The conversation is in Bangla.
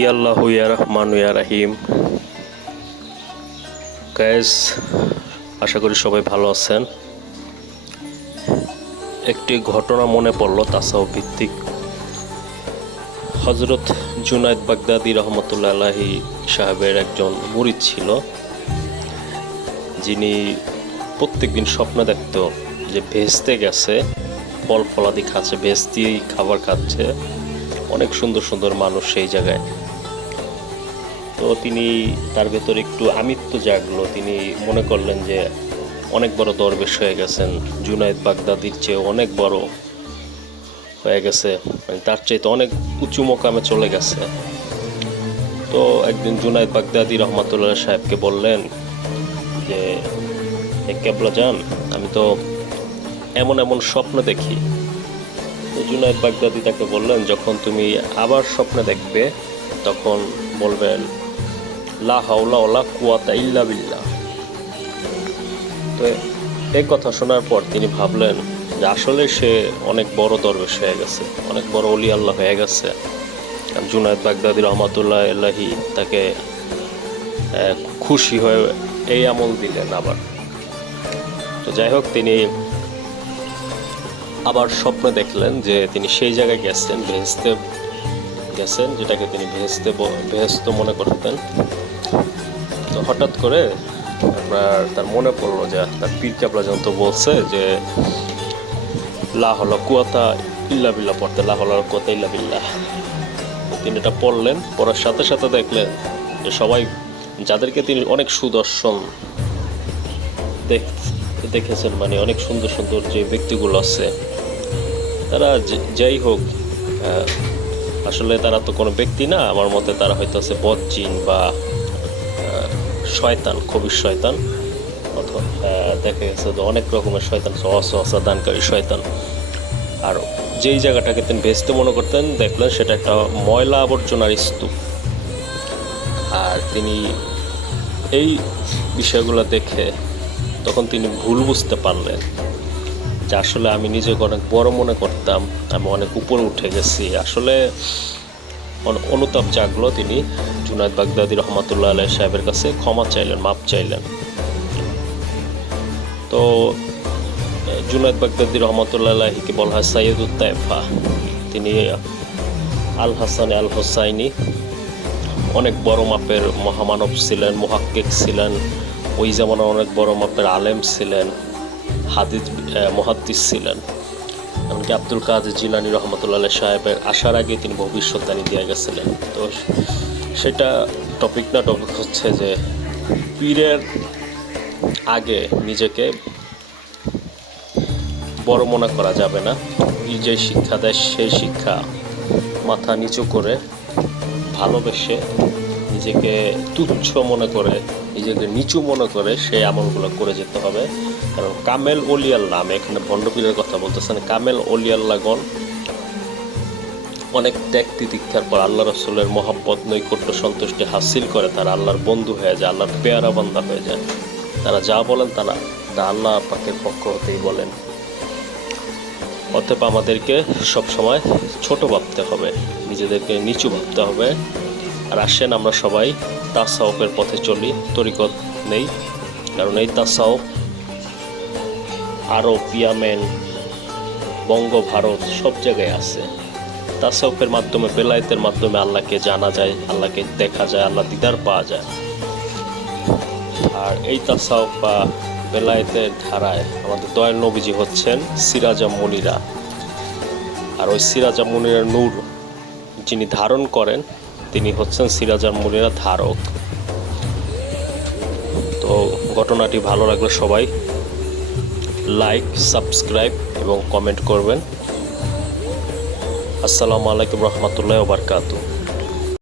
ইয়াল্লাহু ইয়া রহমান ইয়া রাহিম। গাইস, আশা করি সবাই ভালো আছেন। একটি ঘটনা মনে পড়ল তাসাউফ ভিত্তিক। হযরত জুনায়েদ বাগদাদী রহমতুল্লাহ আলাইহি সাহেবের একজন মুরিদ ছিল, যিনি প্রত্যেকদিন স্বপ্ন দেখত যে ভেস্তে গেছে, ফল ফলাদি খাচ্ছে, ভেস্তেই খাবার খাচ্ছে, অনেক সুন্দর সুন্দর মানুষ সেই জায়গায়। তো তিনি তার ভেতর একটু আমিত্ব জাগলো, তিনি মনে করলেন যে অনেক বড় দরবেশ হয়ে গেছেন, জুনায়েদ বাগদাদির চেয়ে অনেক বড় হয়ে গেছে, মানে তার চাইতে অনেক উঁচু মোকামে চলে গেছে। তো একদিন জুনায়েদ বাগদাদী রহমতুল্লাহ সাহেবকে বললেন যে কেবলা যান, আমি তো এমন এমন স্বপ্ন দেখি। তো জুনায়েদ বাগদাদী তাকে বললেন, যখন তুমি আবার স্বপ্ন দেখবে তখন বলবেন লা হাওলা ওয়ালা কুওয়াতা ইল্লা বিল্লাহ। তো এই কথা শোনার পর তিনি ভাবলেন যে আসলে সে অনেক বড় দরবেশ হয়ে গেছে, অনেক বড় ওলি আল্লাহ হয়ে গেছে। জুনায়েদ বাগদাদী রহমতুল্লাহ আলাইহি তাকে খুশি হয়ে এই আমল দিলেন আবার। তো যাই হোক, তিনি আবার স্বপ্নে দেখলেন যে তিনি সেই জায়গায় গেছেন, ভেস্তে গেছেন, যেটাকে তিনি ভেস্ত মনে করতেন। তো হঠাৎ করে তার মনে পড়লো যে তার পীর কেবলা যন্ত্র বলছে যে লা হলো কুয়াতা ইল্লা বিল্লাহ পড়তে, লা হলো কুয়াতা ইল্লা বিল্লাহ। তিনি এটা পড়লেন, পড়ার সাথে সাথে দেখলেন যে সবাই, যাদেরকে তিনি অনেক সুদর্শন দেখেছেন, মানে অনেক সুন্দর সুন্দর যে ব্যক্তিগুলো আছে, তারা যাই হোক, আসলে তারা তো কোনো ব্যক্তি না, আমার মতে তারা হয়তো আছে বদজিন বা শয়তান, খবির শয়তান, অথবা দেখা গেছে যে অনেক রকমের শয়তান, ওয়াসওয়াসা দানকারী শয়তান। আর যেই জায়গাটাকে তিনি ভেস্তে মনে করতেন, দেখলেন সেটা একটা ময়লা আবর্জনার স্তূপ। আর তিনি এই বিষয়গুলো দেখে তখন তিনি ভুল বুঝতে পারলেন যে আসলে আমি নিজেকে অনেক বড় মনে করতাম, আমি অনেক উপরে উঠে গেছি। আসলে অনুতাপ জাগলো, তিনি জুনায়েদ বাগদাদী রহমতুল্লাহ আলাইহি সাহেবের কাছে ক্ষমা চাইলেন, মাপ চাইলেন। তো জুনায়েদ বাগদাদী রহমতুল্লাহ আলাইহিকে বলা হয় সাইয়্যিদুত তায়েফা। তিনি আল হাসান আল হোসাইনি, অনেক বড় মাপের মহামানব ছিলেন, মুহাক্কিক ছিলেন, ওই জামানার অনেক বড় মাপের আলেম ছিলেন, হাদিস মুহাদ্দিস ছিলেন। এমনকি আব্দুল কাদের জিলানী রহমতুল্লাহ সাহেবের আসার আগে তিনি ভবিষ্যৎবাণী দিয়ে গেছিলেন। তো সেটা টপিক না, টপিক হচ্ছে যে পীরের আগে নিজেকে বড় মনে করা যাবে না। পীর যে শিক্ষা দেয় সেই শিক্ষা মাথা নিচু করে, ভালোবেসে, নিজেকে তুচ্ছ মনে করে, নিজেকে নিচু মনে করে সেই আমলগুলো করে যেতে হবে। কারণ কামেল ওলিয়াল্লাহ, আমি এখানে ভণ্ডপীরের কথা বলতেছেন, কামেল ওলিয়াল্লাহগণ অনেক ত্যাগ তিতিক্ষার পর আল্লাহ রাসূলের মহব্বত, নৈকট্য, সন্তুষ্টি হাসিল করে তারা আল্লাহর বন্ধু হয়ে যায়, আল্লাহর পেয়ারা বান্দা হয়ে যায়। তারা যা বলেন তারা তা আল্লাহ পাকের পক্ষ হতেই বলেন। অতএব আমাদেরকে সবসময় ছোট ভাবতে হবে, নিজেদেরকে নিচু ভাবতে হবে। আর আসেন আমরা সবাই তাসাউফের পথে চলি, তরিকত নেই। কারণ এই তাসাউফ আরব, ইয়ামেন, বঙ্গভারত সব জায়গায় আছে। তাসাউফের মাধ্যমে, বেলায়েতের মাধ্যমে আল্লাহকে জানা যায়, আল্লাহকে দেখা যায়, আল্লাহ দিদার পাওয়া যায়। আর এই তাসাউফ বা বেলায়েতের ধারায় আমাদের দয়াল নবীজি হচ্ছেন সিরাজা মুনিরা। আর ওই সিরাজা মুনিরা নূর যিনি ধারণ করেন, তিনি হচ্ছেন সিরাজা মুনিরা ধারক। তো ঘটনাটি ভালো লাগলে সবাই লাইক, সাবস্ক্রাইব এবং কমেন্ট করবেন। আসসালামু আলাইকুম রহমতুল্লাহি ওয়া বারাকাতুহু।